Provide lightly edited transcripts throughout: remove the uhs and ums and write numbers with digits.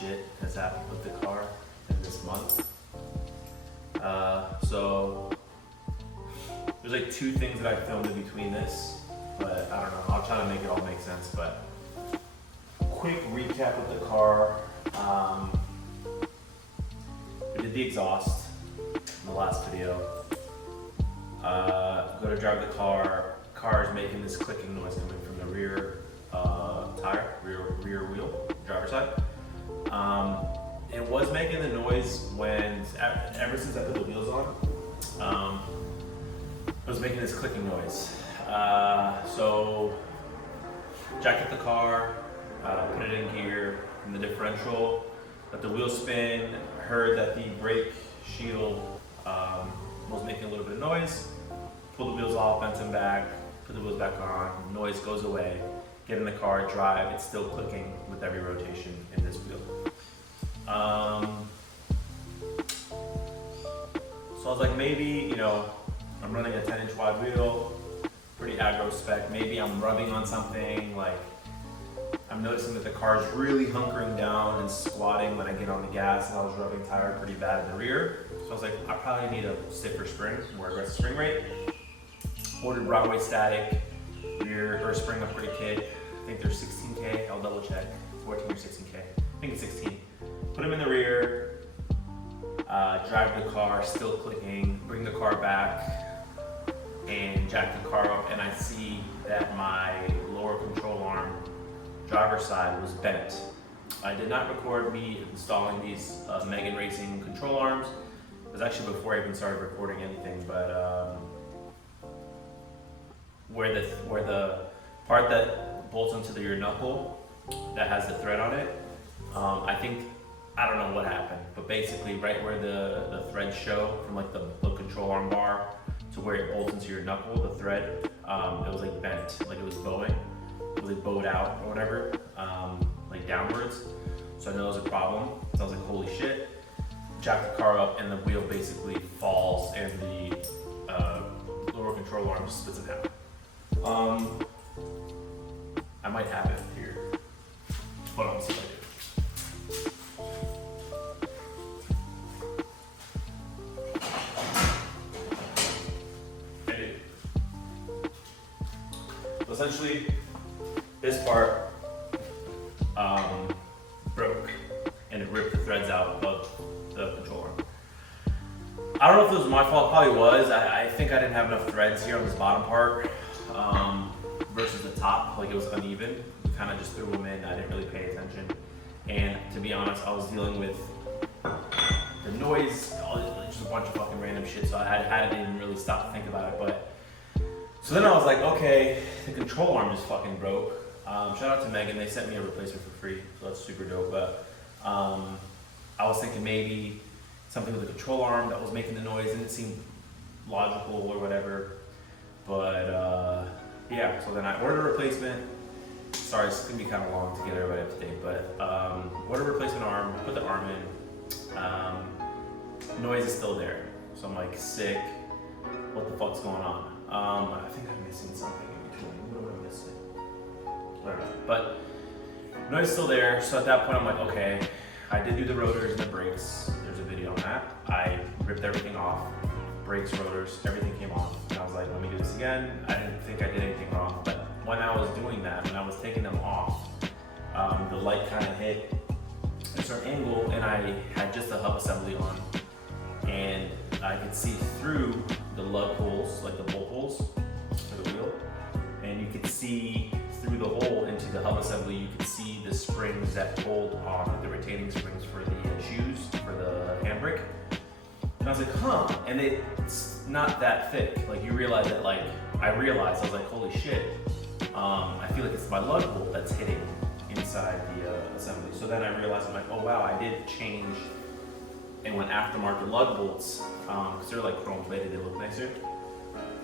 Shit has happened with the car in this month. So there's like two things that I filmed in between this, but I don't know, I'll try to make it all make sense. But quick recap with the car. I did the exhaust in the last video. Go to drive the car is making this clicking noise coming from the rear tire, rear wheel, driver's side. It was making the noise when, ever since I put the wheels on, it was making this clicking noise. So jacked up the car, put it in gear in the differential, let the wheel spin, heard that the brake shield was making a little bit of noise, pulled the wheels off, bent them back, put the wheels back on, noise goes away, get in the car, drive, it's still clicking with every rotation in this wheel. So I was like, maybe, I'm running a 10-inch wide wheel, pretty aggro spec, maybe I'm rubbing on something, like I'm noticing that the car is really hunkering down and squatting when I get on the gas, and I was rubbing tire pretty bad in the rear. So I was like, I probably need a stiffer spring, more aggressive spring rate. Ordered Broadway Static rear or spring upgrade kit. I think they're 16K, I'll double check, 14 or 16K, I think it's 16. Put them in the rear, drive the car, still clicking, bring the car back, and jack the car up, and I see that my lower control arm driver's side was bent. I did not record me installing these Megan Racing control arms. It was actually before I even started recording anything, but where the part that bolts onto your knuckle that has the thread on it, I don't know what happened, but basically right where the threads show from like the control arm bar to where it bolts into your knuckle, the thread, it was like bent, like it was bowing. It was like bowed out or whatever, like downwards. So I know it was a problem. So I was like, holy shit. Jack the car up and the wheel basically falls and the lower control arm just spits it out. I might have it here. Hold on, let's see if I do. Essentially, this part broke and it ripped the threads out of the control arm. I don't know if it was my fault, probably was. I think I didn't have enough threads here on this bottom part versus the top, like it was uneven. We kind of just threw them in, I didn't really pay attention. And to be honest, I was dealing with the noise, just a bunch of fucking random shit, so I didn't even really stop to think about it. But so then I was like, okay, the control arm just fucking broke. Shout out to Megan, they sent me a replacement for free, so that's super dope. But I was thinking maybe something with the control arm that was making the noise, and it seemed logical or whatever. But yeah, so then I ordered a replacement. Sorry, it's gonna be kind of long to get everybody up to date, but ordered a replacement arm, put the arm in. Noise is still there, so I'm like, sick. What the fuck's going on? I think I'm missing something in between. What am I missing? Whatever. But noise is still there, so at that point I'm like, okay, I did do the rotors and the brakes. There's a video on that. I ripped everything off, brakes, rotors, everything came off. And I was like, let me do this again. I didn't think I did anything wrong, but when I was doing that, when I was taking them off, the light kind of hit a certain angle, and I had just the hub assembly on, and I could see through the lug holes, like the bolt holes for the wheel, and you could see through the hole into the hub assembly. You could see the springs that hold on, like the retaining springs for the shoes, for the handbrake. And I was like, huh, and it's not that thick. Like you realize that, like I realized, I was like, holy shit, I feel like it's my lug bolt that's hitting inside the assembly. So then I realized, I'm like, oh wow, I did change went aftermarket lug bolts, because they're like chrome plated, they look nicer.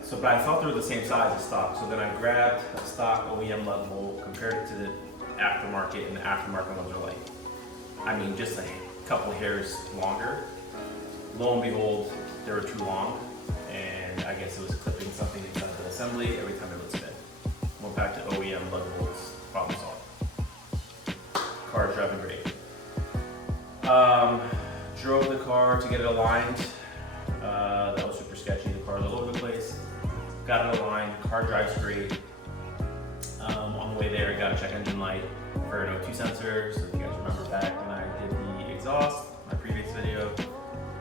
So, but I thought they were the same size as stock. So then I grabbed a stock OEM lug bolt, compared it to the aftermarket, and the aftermarket ones are like, I mean, just a couple hairs longer. Lo and behold, they were too long, and I guess it was clipping something inside the assembly every time it would spin. Went back to OEM lug bolts, problem solved. Car driving great. Drove the car to get it aligned. That was super sketchy. The car's all over the place. Got it aligned. Car drives great. On the way there, I got a check engine light for an O2 sensor. So if you guys remember back when I did the exhaust, my previous video,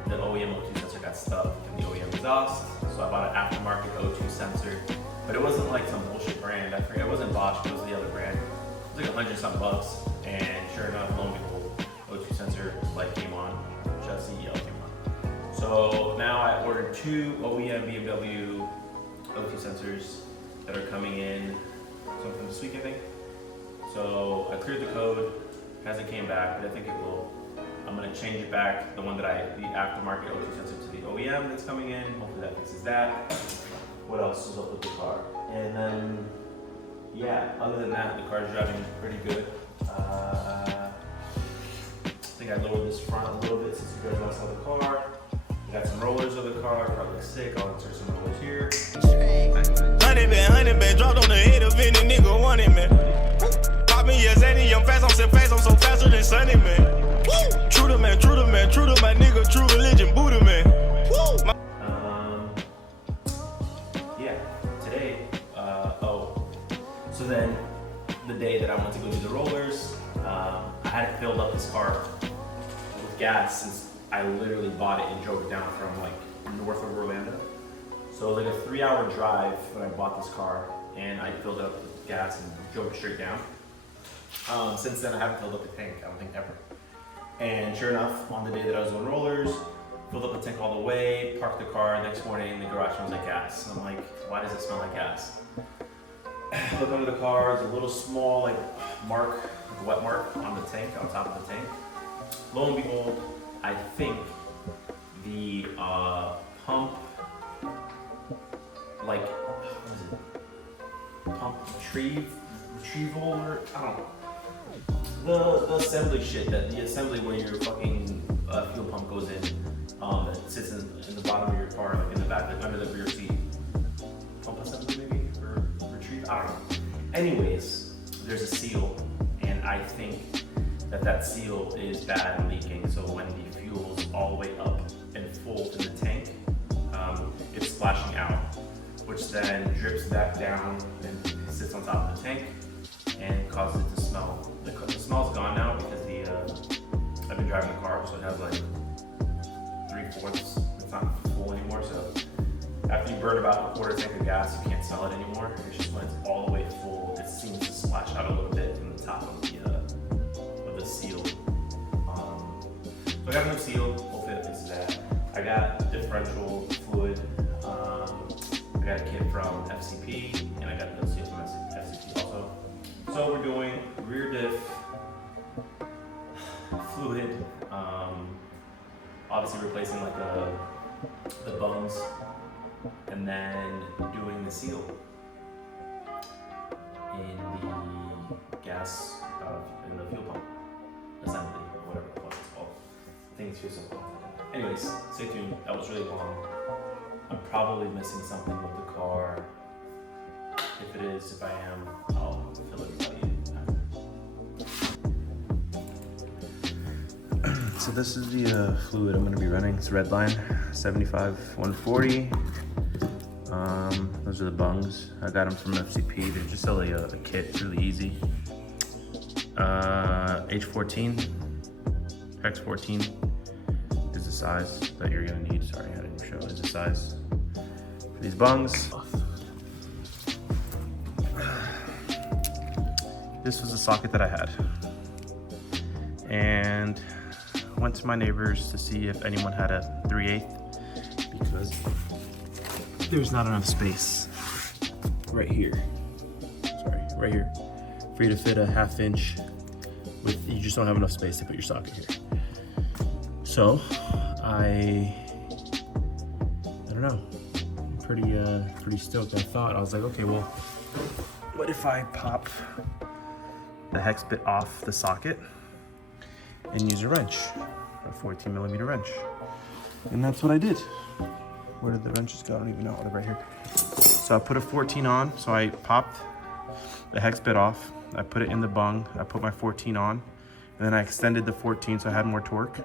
the OEM O2 sensor got stuck in the OEM exhaust. So I bought an aftermarket O2 sensor, but it wasn't like some bullshit brand. I forget, it wasn't Bosch, it was the other brand. It was like $100 something, and sure enough, lo and behold, O2 sensor light came on, chassis yellow came on. So now I ordered 2 OEM BMW O2 sensors that are coming in sometime this week, I think. So I cleared the code, hasn't came back, but I think it will. I'm gonna change it back, the aftermarket O2 sensor to the OEM that's coming in. Hopefully that fixes that. What else is up with the car? And then, yeah, other than that, the car's driving pretty good. I think I lowered this front a little bit since you guys last saw the car. We got some rollers of the car, car looks sick. I'll insert some rollers here. 100 been dropped on the head of any nigga wanted, man. Pop me, yes, any, I'm fast, I'm so fast, I'm so faster than Sunny, man. True to man, true to man, true to my nigga, true religion, Buddha, man. Yeah, today, so then the day that I went to go do the rollers, I had filled up this car with gas since I literally bought it and drove it down from like north of Orlando. So it was like a 3-hour drive when I bought this car, and I filled it up with gas and drove it straight down. Since then I haven't filled up the tank, I don't think ever. And sure enough, on the day that I was doing rollers, filled up the tank all the way, parked the car. Next morning, the garage smells like gas. And I'm like, why does it smell like gas? Look under the car, there's a little small like mark, like a wet mark on the tank, on top of the tank. Lo and behold, I think the pump, like, what is it? Pump retrieval, or I don't know. The assembly shit, the assembly where your fucking fuel pump goes in, that sits in the bottom of your car, like in the back, like under the rear seat. Pump assembly maybe, or retrieve, I don't know. Anyways, there's a seal, and I think that seal is bad and leaking, so when the fuel's all the way up and full in the tank, it's splashing out, which then drips back down and sits on top of the tank and causes it to smell. The smell's gone now because I've been driving the car, so it has like 3/4. It's not full anymore, so after you burn about a quarter tank of gas, you can't smell it anymore. It's just when it's all the way full, it seems to splash out a little bit from the top of the seal. So I got a new seal, hopefully that fixes that. I got differential fluid. I got a kit from FCP, and I got a seal from FCP also. So we're doing rear diff fluid, obviously replacing like the bungs, and then doing the seal in the gas, in the fuel pump assembly, or whatever the fuck it's called. I think it's just so complicated. Anyways, stay tuned. That was really long. I'm probably missing something with the car. If it is, if I am, I'll fill everybody in. So this is the fluid I'm going to be running. It's Redline 75-140. Those are the bungs. I got them from FCP. They're just a kit. It's really easy. H14, Hex 14 is the size that you're going to need. Sorry, I didn't show. Is the size for these bungs. This was the socket that I had, and went to my neighbors to see if anyone had a 3/8 because there's not enough space right here. Sorry, right here for you to fit a 1/2 inch. You just don't have enough space to put your socket here. So I don't know. I'm pretty stoked. I was like, okay, well, what if I pop the hex bit off the socket and use a wrench, a 14mm wrench? And that's what I did. Where did the wrenches go? I don't even know. Oh, they're right here. So I put a 14 on. So I popped the hex bit off. I put it in the bung. I put my 14 on, and then I extended the 14 so I had more torque,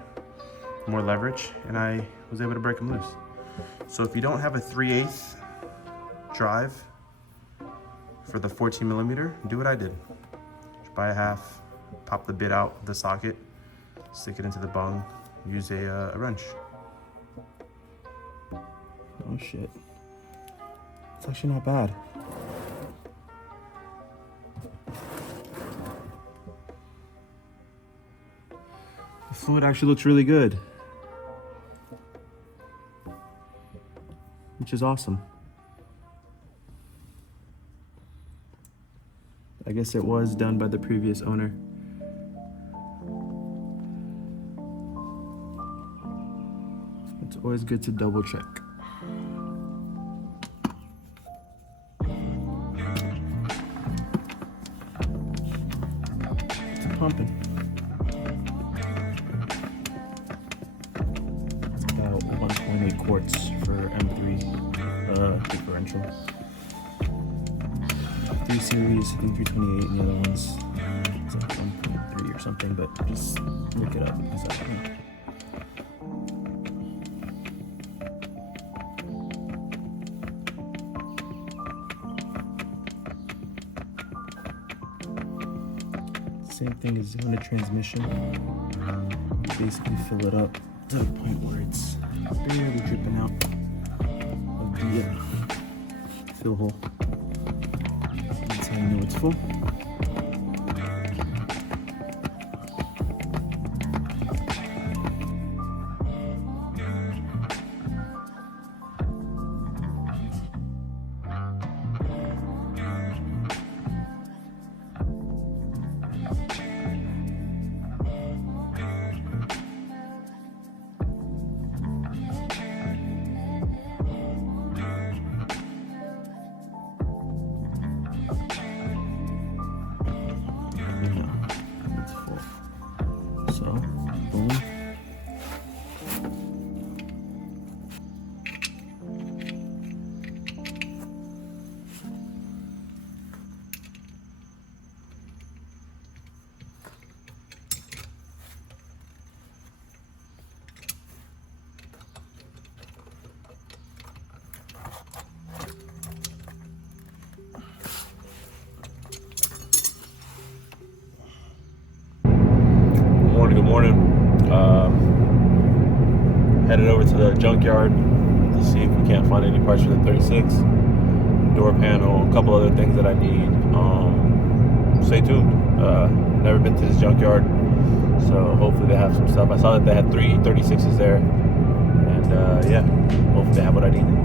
more leverage, and I was able to break them loose. So if you don't have a 3/8 drive for the 14mm, do what I did. Just buy a half, pop the bit out of the socket, stick it into the bung, use a wrench. Oh shit. It's actually not bad. The fluid actually looks really good, which is awesome. I guess it was done by the previous owner. It's always good to double check. It's pumping. It's about 1.8 quarts for M3 differential. 3 series, I think 328, and the other ones it's like 1.3 or something, but just look it up. Same thing as on a transmission. You basically fill it up to the point where it's barely dripping out of the fill hole. That's how you know it's full. Good morning. Headed over to the junkyard to see if we can't find any parts for the 36 door panel, a couple other things that I need. Stay tuned. Never been to this junkyard, so hopefully they have some stuff. I saw that they had 3 36s there, and yeah, hopefully they have what I need.